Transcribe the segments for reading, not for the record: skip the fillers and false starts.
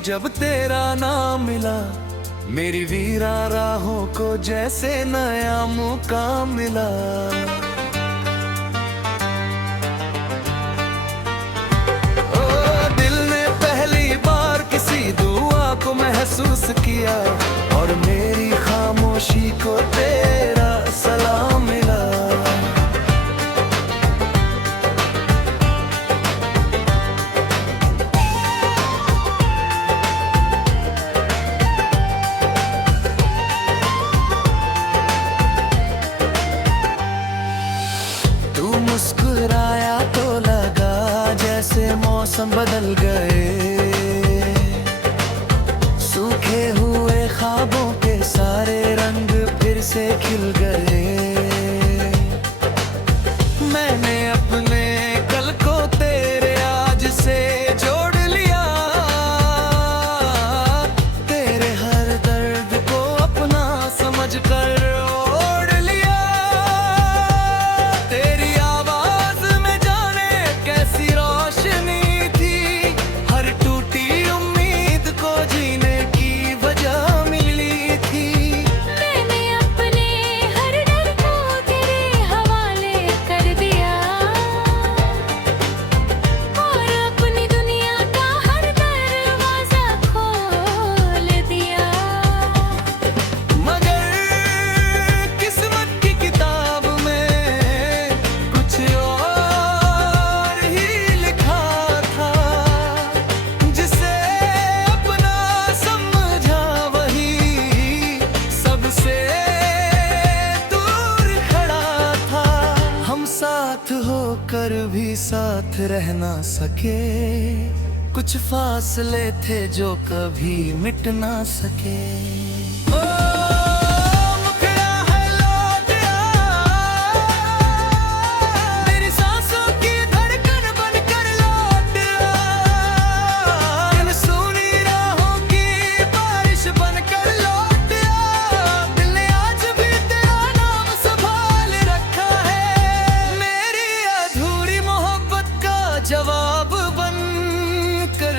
जब तेरा नाम मिला, मेरी वीरा राहों को जैसे नया मौका मिला। ओ दिल ने पहली बार किसी दुआ को महसूस किया, और मेरी खामोशी को तेरा सलाम मिला। मुस्कुराया तो लगा जैसे मौसम बदल गए, सूखे हुए ख्वाबों के सारे रंग फिर से खिल गए। मैंने अपने कल को तेरे आज से जोड़ लिया, तेरे हर दर्द को अपना समझ कर कर भी साथ रह ना सके, कुछ फासले थे जो कभी मिट ना सके। जवाब बन कर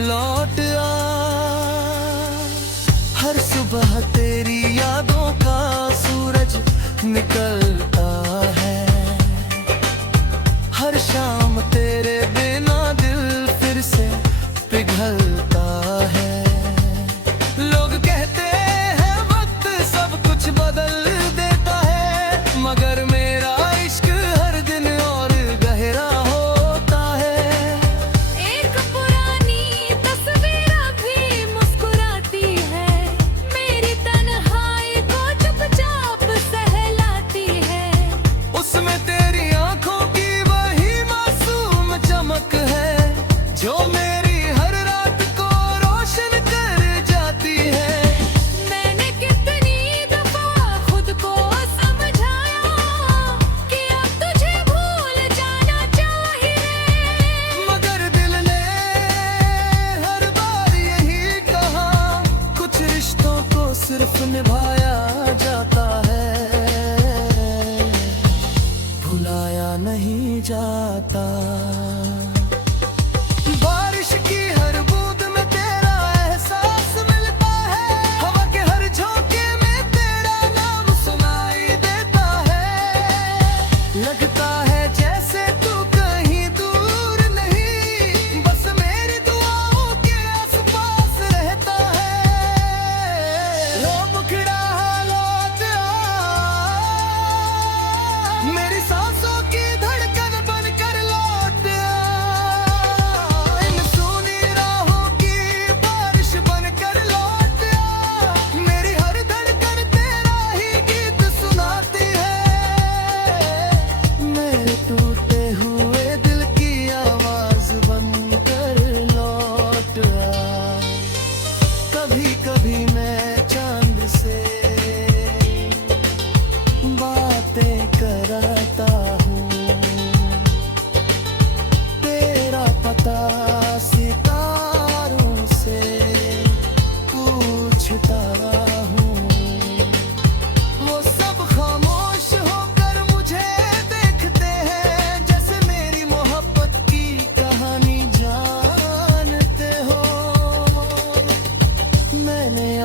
लौट आ, हर सुबह तेरी यादों का सूरज निकलता है, हर शाम तेरे बिना दिल फिर से पिघलता है। लोग कहते हैं वक्त सब कुछ बदल देता है, मगर मेरा इश्क हर दिन और गहरा जो मेरी हर रात को रोशन कर जाती है। मैंने कितनी दफा खुद को समझाया कि अब तुझे भूल जाना चाहिए, मगर दिल ने हर बार यही कहा, कुछ रिश्तों को सिर्फ निभाया जाता है, भुलाया नहीं जाता। बारिश की हर बूंद में तेरा एहसास मिलता है, हवा के हर झोंके में तेरा नाम सुनाई देता है। लगता है जैसे तू कहीं दूर नहीं, बस मेरी दुआओं के आसपास रहता है। लो मुखड़ा लौट आ, मेरी सांसों की धड़कन बनकर लौट आ।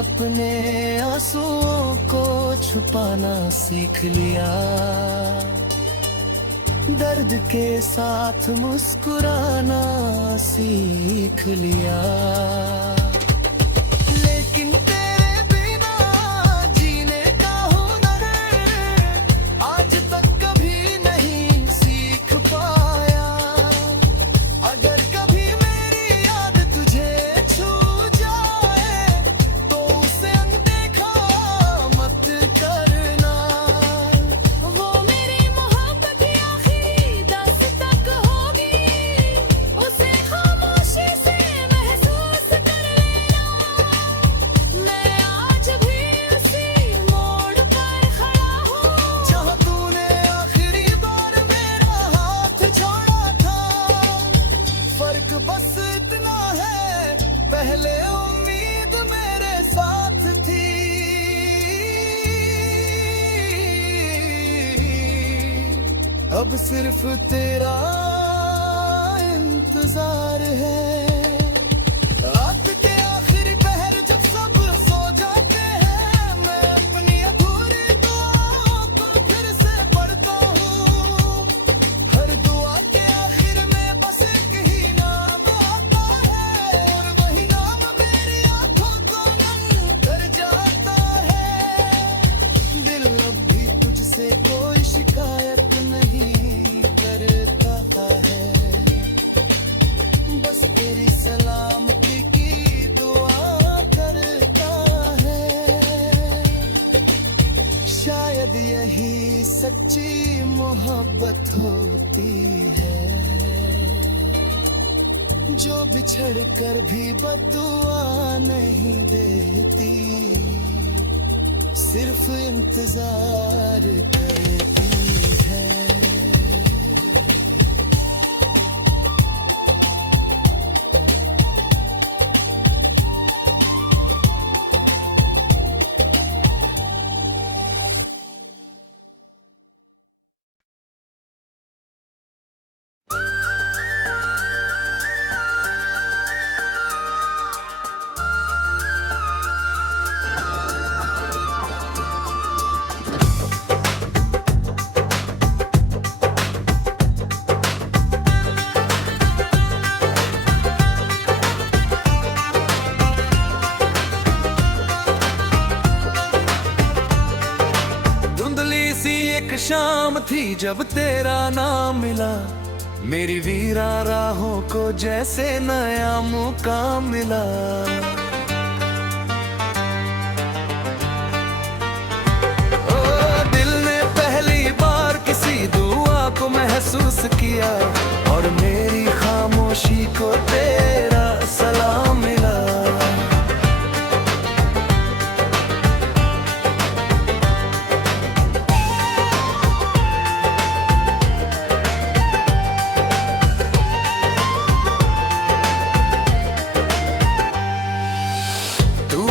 अपने आंसुओं को छुपाना सीख लिया, दर्द के साथ मुस्कुराना सीख लिया। लेकिन तेरे बिना जीने का हुनर आज तक कभी नहीं सीख पाया। अगर कभी मेरी याद तुझे छू जाए तो उसे अनदेखा मत करना। वो मेरी मोहब्बत की आखिरी दास्तां होगी, उसे खामोशी से महसूस कर लेना। मैं आज भी उसी मोड़ पर खड़ा हूँ जहाँ तूने आखिरी बार मेरा हाथ छोड़ा था। फर्क बस इतना है, पहले उम्मीद मेरे साथ थी, अब सिर्फ तेरा इंतजार है। रात के आखिरी पहर जब सब सो जाते हैं, मैं अपनी अधूरी दुआओं को फिर से पढ़ता हूँ। हर दुआ के आखिर में बस एक ही नाम आता है, और वही नाम मेरी आंखों को नम कर जाता है। दिल अब भी तुझसे कोई शिकायत नहीं करता है, बस तेरी सलामती की दुआ करता है। शायद यही सच्ची मोहब्बत होती है, जो बिछड़ कर भी बद्दुआ नहीं देती, सिर्फ इंतजार करती है। धुंधली सी एक शाम थी जब तेरा नाम मिला, मेरी वीरा राहों को जैसे नया मुकाम मिला। ओ दिल ने पहली बार किसी दुआ को महसूस किया, और मेरी खामोशी को तेरा सलाम मिला।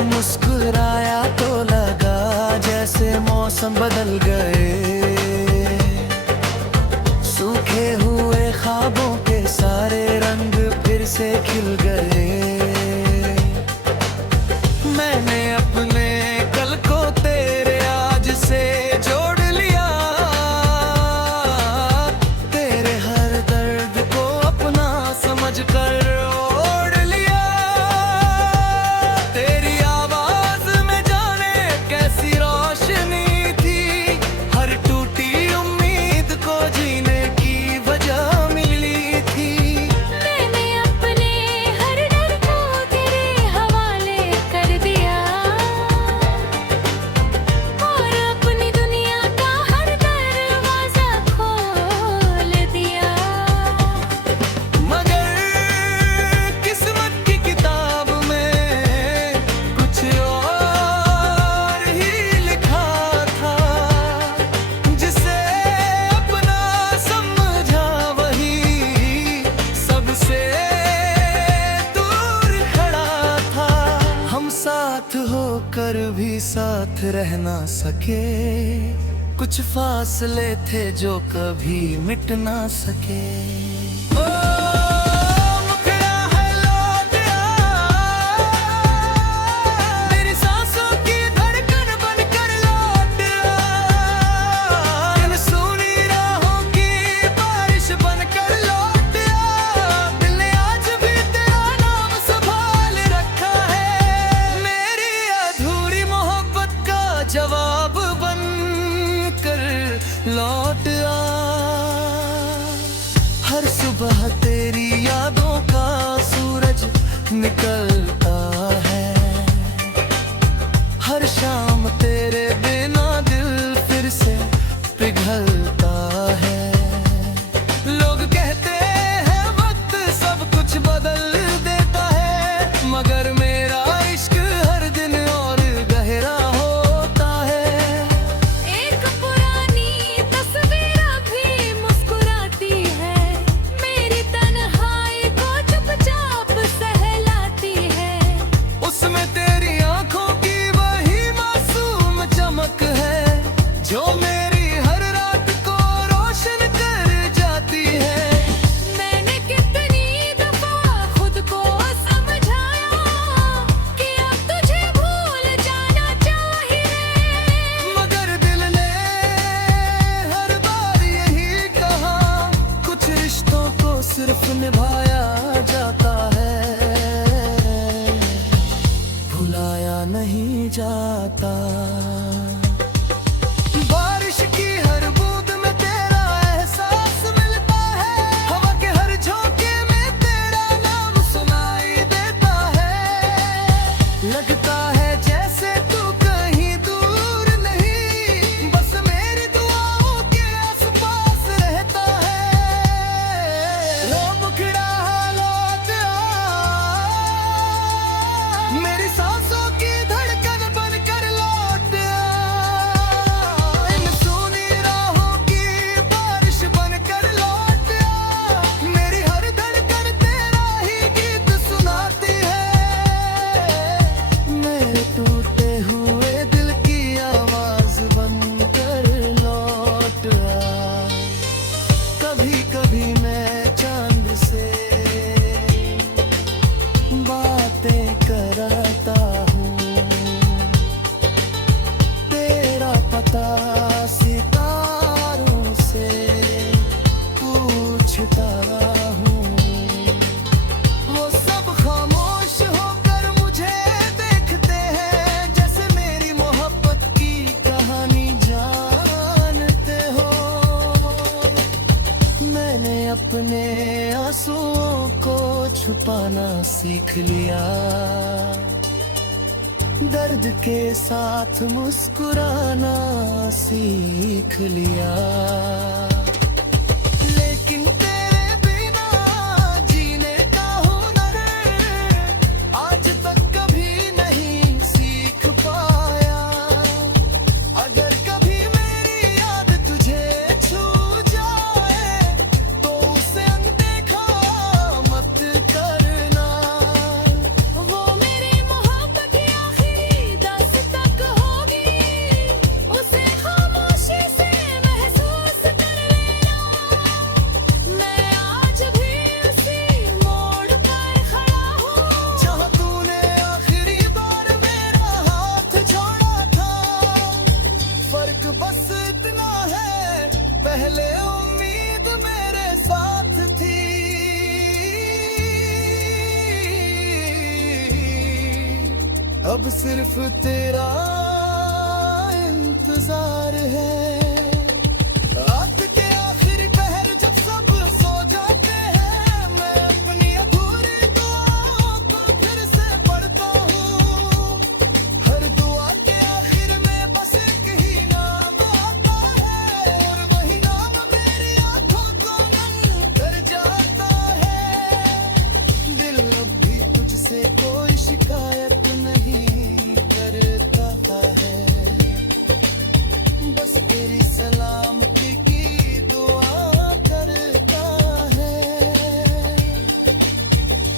मुस्कुराया तो लगा जैसे मौसम बदल गए, सूखे हुए ख्वाबों के सारे रंग फिर से खिल गए। मैंने अपने कल को तेरे आज से जोड़ लिया, तेरे हर दर्द को अपना समझ कर ओढ़ लिया। तेरी आवाज में जाने कैसी रोशनी थी, हर टूटी उम्मीद को जीने की वजह मिली थी। मैंने अपने हर डर को तेरे हवाले कर दिया, और अपनी दुनिया का हर दरवाजा खोल दिया। मगर किस्मत की किताब में कुछ और ही लिखा था, जिसे अपना समझा वही सबसे दूर खड़ा था। हम साथ होकर भी साथ रह ना सके, कुछ फासले थे जो कभी मिट ना सके। ओ मुखड़ा है लौट आ, मेरी सांस नहीं जाता। बारिश की हर बूंद में तेरा एहसास मिलता है, हवा के हर झोंके में तेरा नाम सुनाई देता है। लगता है जैसे तू कहीं दूर नहीं, बस मेरी दुआओं के आसपास रहता है। लो मुखड़ा लौट आ, मेरी सांसों की धड़कन बनकर लौट आ। इन सूनी राहों की बारिश बनकर लौट आ, मेरी हर धड़कन तेरा ही गीत सुनाती है। मेरे टूटे हुए दिल की आवाज बनकर लौट आ। कभी कभी मैं चांद से बातें करता हूँ, तेरा पता सितारों से पूछता हूँ। वो सब खामोश होकर मुझे देखते हैं, जैसे मेरी मोहब्बत की कहानी जानते हो। मैंने अपने आंसुओं को छुपाना सीख लिया, दर्द के साथ मुस्कुराना सीख लिया। लेकिन तेरे बिना जीने का हुनर आज तक कभी नहीं सीख पाया। अगर कभी मेरी याद तुझे छू जाए तो उसे अनदेखा मत करना। वो मेरी मोहब्बत की आखिरी दास्तां होगी, उसे खामोशी से महसूस कर लेना। मैं आज भी उसी मोड़ पर खड़ा हूँ, जहाँ तूने आखिरी बार मेरा हाथ छोड़ा था। फर्क बस इतना है, पहले उम्मीद मेरे साथ थी, अब सिर्फ तेरा इंतजार है। रात के आखिरी पहर जब सब सो जाते हैं, मैं अपनी अधूरी दुआओं को फिर से पढ़ता हूँ। हर दुआ के आखिर में बस एक ही नाम आता है, और वही नाम मेरी आंखों को नम कर जाता है। दिल अब भी तुझसे कोई शिकायत नहीं करता है, बस तेरी सलामती की दुआ करता है।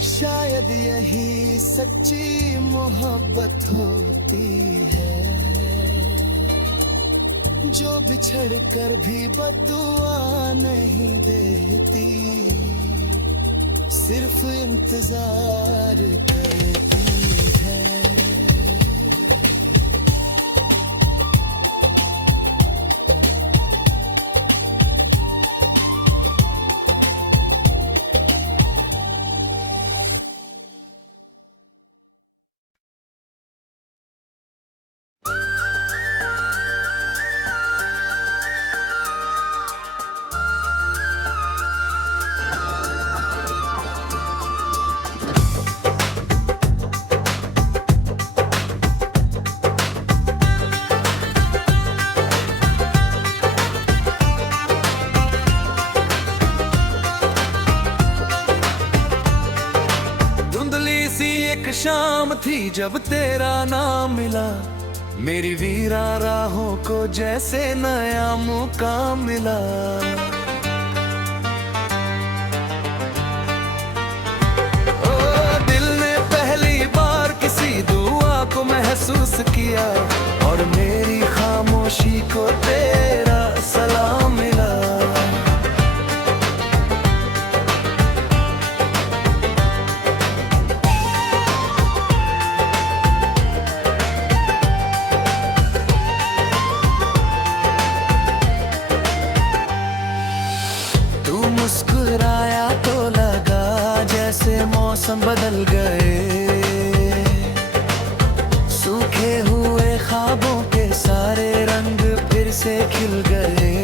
शायद यही सच्ची मोहब्बत होती है, जो बिछड़ कर भी बद्दुआ नहीं देती, सिर्फ इंतजार करती है। शाम थी जब तेरा नाम मिला, मेरी वीरा राहों को जैसे नया मुकाम मिला। ओ दिल ने पहली बार किसी दुआ को महसूस किया, और मेरी खामोशी को तेरा सलाम मिला। खिल गए।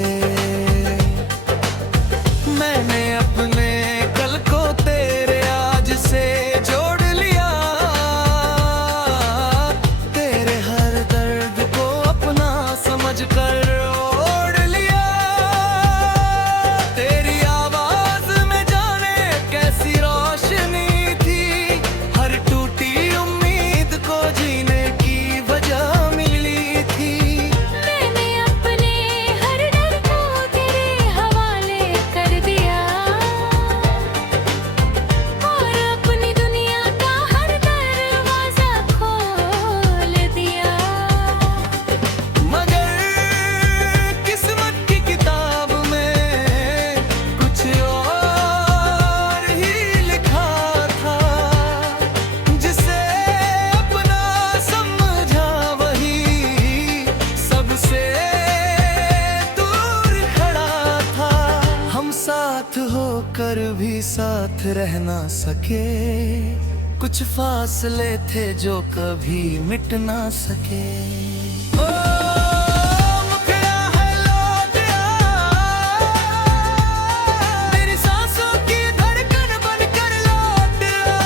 मैंने अपने कल को तेरे आज से जोड़ लिया, तेरे हर दर्द को अपना समझ कर ओढ़ लिया। तेरी आवाज में जाने कैसी रोशनी थी, हर टूटी उम्मीद को जीने की वजह मिली थी। मैंने अपने हर डर को तेरे हवाले कर दिया और अपनी दुनिया का हर दरवाजा खोल दिया। मगर किस्मत की किताब में कुछ और ही लिखा था, जिसे अपना समझा वही सबसे दूर खड़ा था। हम साथ होकर भी साथ रह ना सके, कुछ फासले थे जो कभी मिट ना सके। ओ मुखड़ा है लौट आ, मेरी सांसों की धड़कन बनकर लौट आ,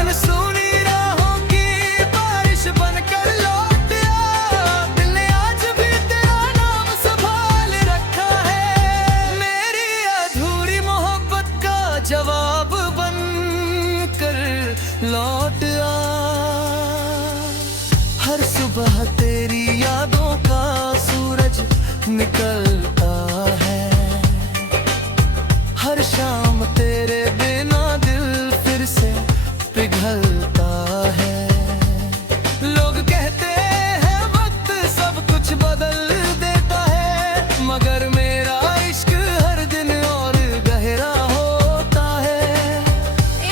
इन सूनी राहों की बारिश बनकर लौट आ। दिल ने आज भी तेरा नाम संभाल रखा है, मेरी अधूरी मोहब्बत का जवाब बनकर लौट आ। हर सुबह तेरी यादों का सूरज निकलता है, हर शाम तेरे बिना दिल फिर से पिघलता है। लोग कहते हैं वक्त सब कुछ बदल देता है, मगर मेरा इश्क हर दिन और गहरा होता है।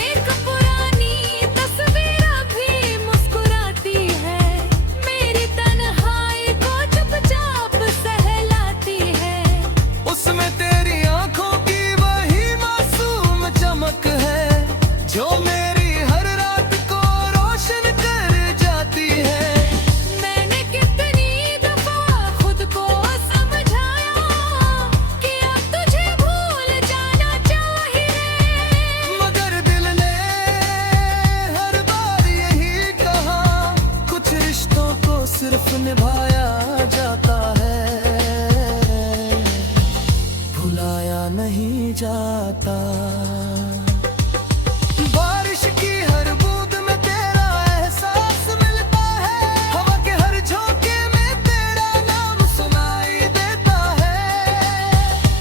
एक पुरानी तस्वीर अभी मुस्कुराती है, मेरी तन्हाई को चुपचाप सहलाती है। उसमें तेरी आंखों की वही मासूम चमक है, जो मेरी हर रात को रोशन कर जाती है। मैंने कितनी दफा खुद को समझाया कि अब तुझे भूल जाना चाहिए, मगर दिल ने हर बार यही कहा, कुछ रिश्तों को सिर्फ निभाया जाता है, भुलाया नहीं जाता। बारिश की हर बूंद में तेरा एहसास मिलता है, हवा के हर झोंके में तेरा नाम सुनाई देता है।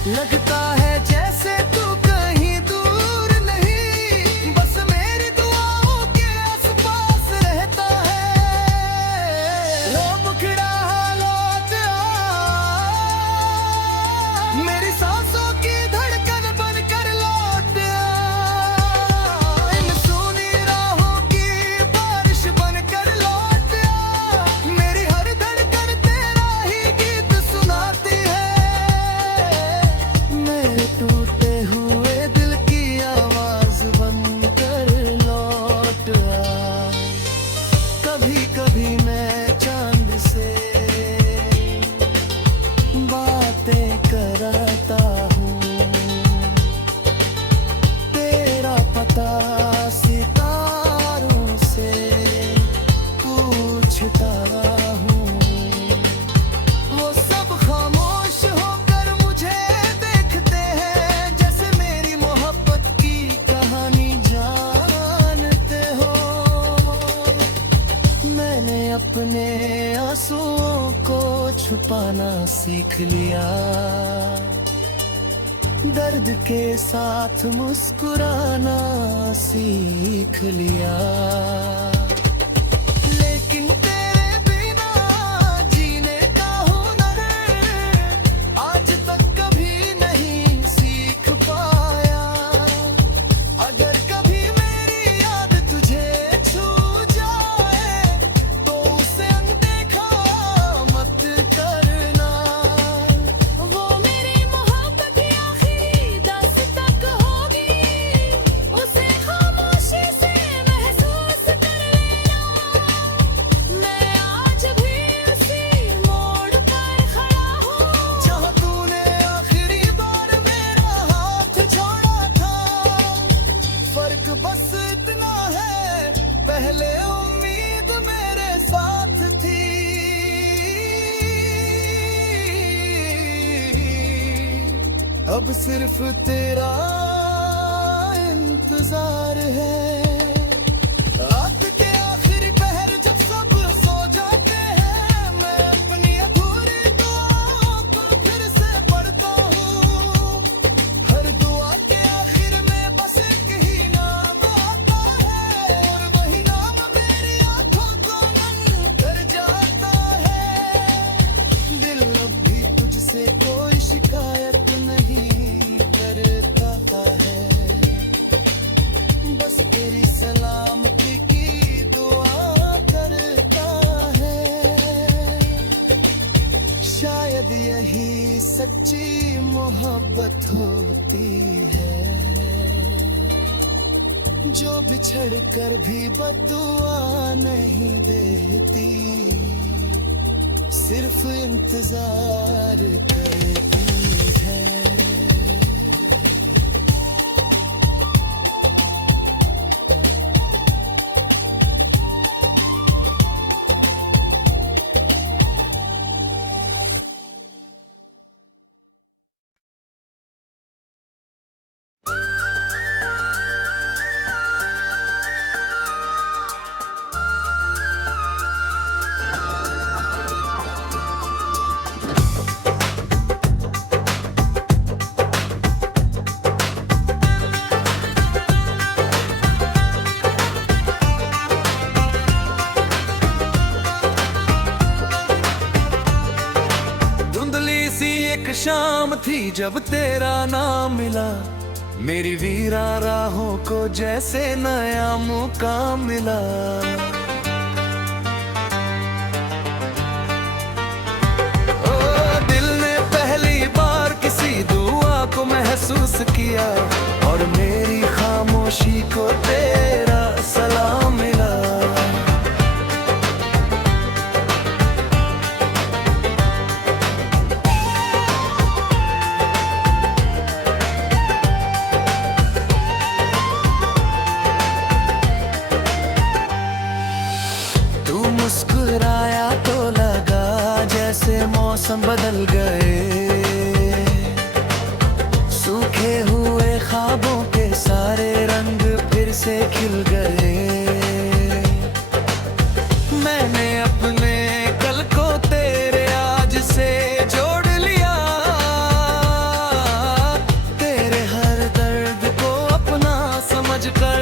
लगता है जैसे तू कहीं दूर नहीं, बस मेरी दुआओं के आसपास रहता है। लो मुखड़ा लौट आ, मेरी सांसों की धड़कन बनकर लौट आ, इन सूनी राहों की बारिश बनकर लौट आ। मेरी हर धड़कन तेरा ही गीत सुनाती है, मेरे टूटे हुए दिल की आवाज बनकर लौट आ। कभी कभी मैं चांद से बातें करता हूँ, तेरा पता सितारों से पूछता हूँ। वो सब खामोश होकर मुझे देखते हैं, जैसे मेरी मोहब्बत की कहानी जानते हो। मैंने अपने आंसुओं को छुपाना सीख लिया, दर्द के साथ मुस्कुराना सीख लिया। लेकिन तेरे बिना जीने का हुनर आज तक कभी नहीं सीख पाया। अगर कभी मेरी याद तुझे छू जाए तो उसे अनदेखा मत करना। वो मेरी मोहब्बत की आखिरी दास्तां होगी, उसे खामोशी से महसूस कर अब सिर्फ तेरा इंतजार है। रात के आखिरी पहर जब सब सो जाते हैं, मैं अपनी अधूरी दुआओं को फिर से पढ़ता हूँ। हर दुआ के आखिर में बस एक ही नाम आता है, और वही नाम मेरी आंखों को नम कर जाता है। दिल अब भी तुझसे कोई शिकायत नहीं करता है, बस तेरी सलामती की दुआ करता है। शायद यही सच्ची मोहब्बत होती है, जो बिछड़ कर भी बद्दुआ नहीं देती, सिर्फ इंतजार करती है। धुंधली सी एक शाम थी जब तेरा नाम मिला, मेरी वीरा राहों को जैसे नया मुकाम मिला। ओ दिल ने पहली बार किसी दुआ को महसूस किया, और मेरी खामोशी को तेरा सलाम मिला। मुस्कुराया तो लगा जैसे मौसम बदल गए, सूखे हुए ख्वाबों के सारे रंग फिर से खिल गए। मैंने अपने कल को तेरे आज से जोड़ लिया, तेरे हर दर्द को अपना समझ कर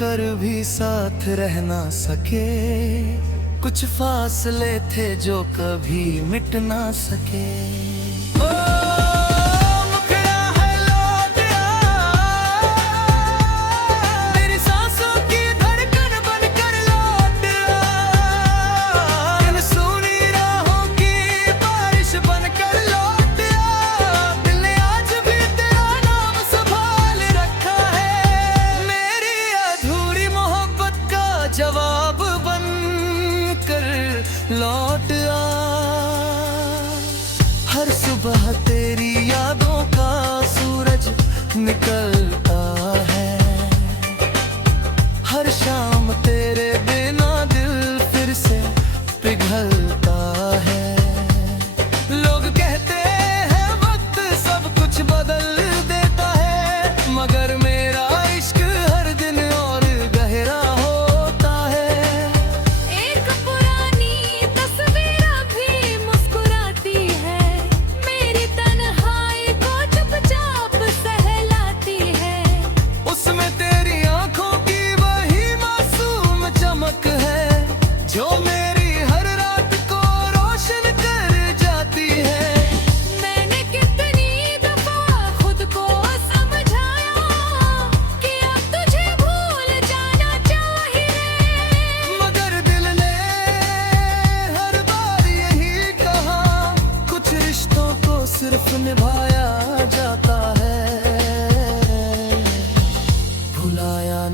कर भी साथ रह ना सके, कुछ फासले थे जो कभी मिट ना सके। ओ मुखड़ा है लौट आ, तेरी सांसों की धड़कन बनकर लौट आ, इन सूनी राहों की बारिश बनकर लौट आ। दिल ने आज भी तेरा नाम संभाल रखा है, मेरी अधूरी मोहब्बत का जवाब बन कर लौट आ। हर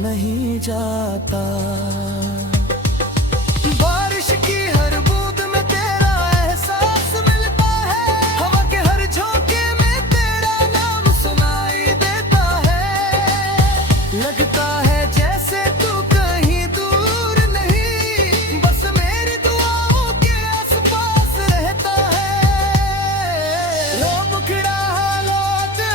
नहीं जाता। बारिश की हर बूंद में तेरा एहसास मिलता है, हवा के हर झोंके में तेरा नाम सुनाई देता है। लगता है जैसे तू कहीं दूर नहीं, बस मेरी दुआओं के आसपास रहता है। लो मुखड़ा लौट आ,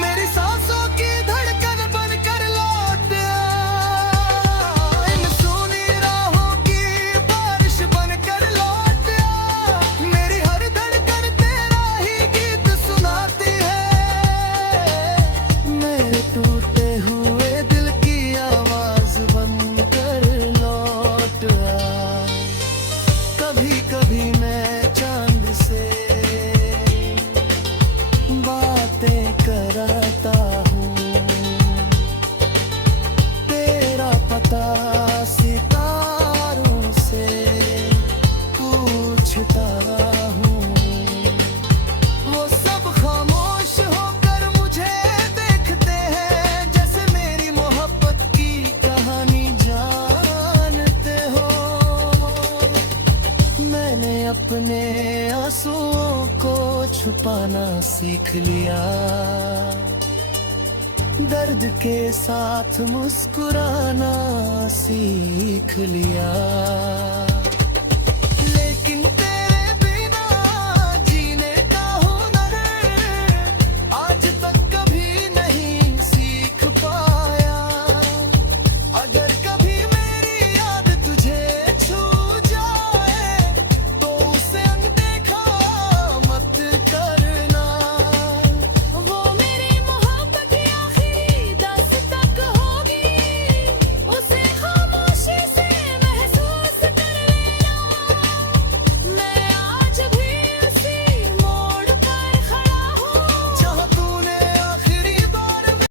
मेरी सांसों की धड़कन बनकर लौट आ। इन सूनी राहों की बारिश बनकर लौट आ, मेरी हर धड़कन तेरा ही गीत सुनाती है। मेरे टूटे हुए दिल की आवाज बनकर लौट आ। कभी कभी मैं चांद से बातें करता हूँ, तेरा पता सितारों से पूछता हूँ। वो सब खामोश होकर मुझे देखते हैं, जैसे मेरी मोहब्बत की कहानी जानते हो। मैंने अपने आंसुओं को छुपाना सीख लिया, दर्द के साथ मुस्कुराना सीख लिया।